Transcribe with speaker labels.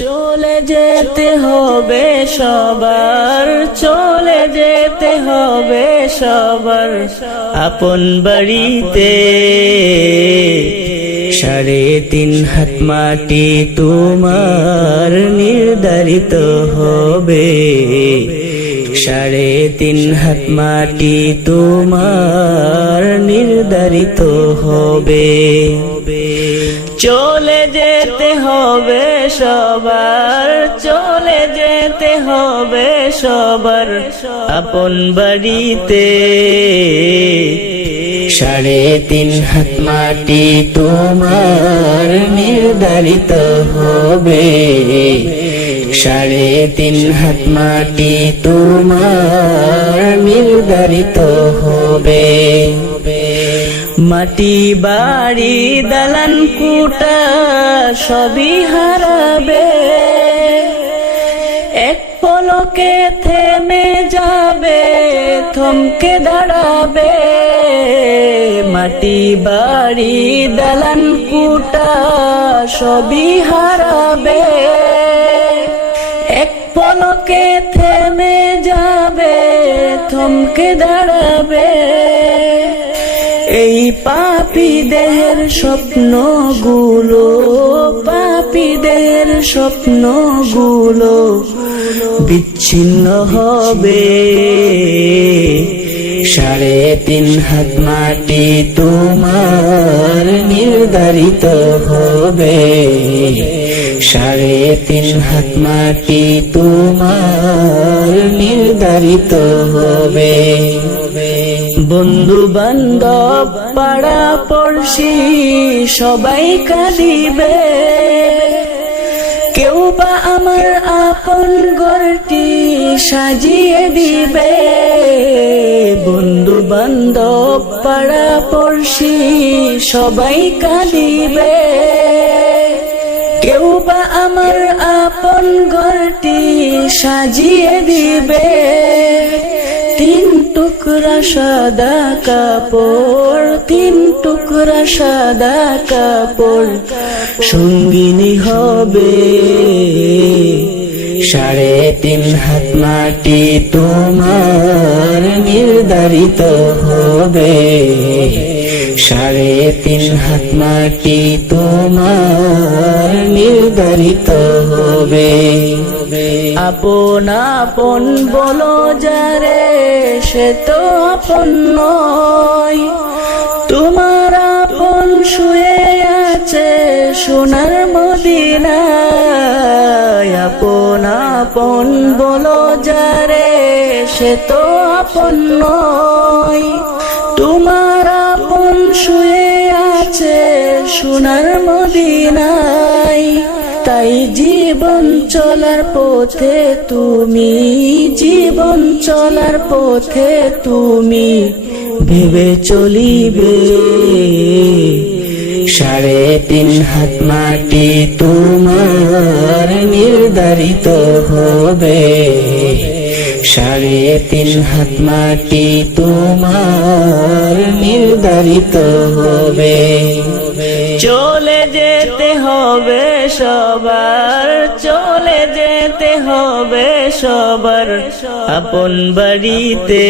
Speaker 1: চলে যেতে হবে সবার, চলে যেতে হবে সবার। আপন বাড়িতে সাড়ে তিন হাত মাটি তোমার নির্ধারিত হবে। সাড়ে তিন হাত মাটি তোমার নির্ধারিত হবে। চলে যেতে হবে সবার, চলে যেতে হবে সবার। আপন বাড়িতে সাড়ে তিন হাত মাটি তোমার নির্ধারিত হবে। সাড়ে তিন হাত মাটি তোমার নির্ধারিত হবে। মাটি, বাড়ি, দালান, কুটা সবই হারাবে। এক পলকে থেমে যাবে, থমকে দাঁড়াবে। মাটি, বাড়ি, দালান, কুটা সবই হারাবে। এক পলকে থেমে যাবে, থমকে দাঁড়াবে। এই পাপি দেহের স্বপ্নগুলো পাপি দেহের স্বপ্নগুলো বিচ্ছিন্ন হবে। সাড়ে তিন হাত মাটি তোমার নির্ধারিত হবে। সাড়ে তিন হাত মাটি তোমার নির্ধারিত হবে। বন্ধু বান্ধব পাড়া পড়শি, সবাই কাঁদিবে। কেউ বা আমার আপন গড়টি সাজিয়ে দিবে। বন্ধু বান্ধব পাড়া পড়শি, সবাই কাঁদিবে। কেউ বা আমার আপন ঘরটি সাজিয়ে দিবে। টুকরা সাদা কাপড় তিন টুকরা সাদা কাপড় সঙ্গিনী হবে। সাড়ে তিন হাত মাটি তোমার নির্ধারিত হবে। সাড়ে তিন হাত মাটি তোমার নির্ধারিত হবে। আপন আপন বলো যারে, সে তো আপন নয়। তোমার আপন শুয়ে আছে সোনার মদিনায় আপন বলো যারে, সে তো আপন নয়। তোমার আপন শুয়ে আছে সোনার মদিনায়। তাই জীবন চলার পথে তুমি, জীবন চলার পথে তুমি ভেবে চলিবে। সাড়ে তিন হাত মাটি তোমার নির্ধারিত হবে। সাড়ে তিন হাত মাটি তোমার নির্ধারিত হবে। চলে যেতে হবে সবার, চলে যেতে হবে সবার। আপন বাড়িতে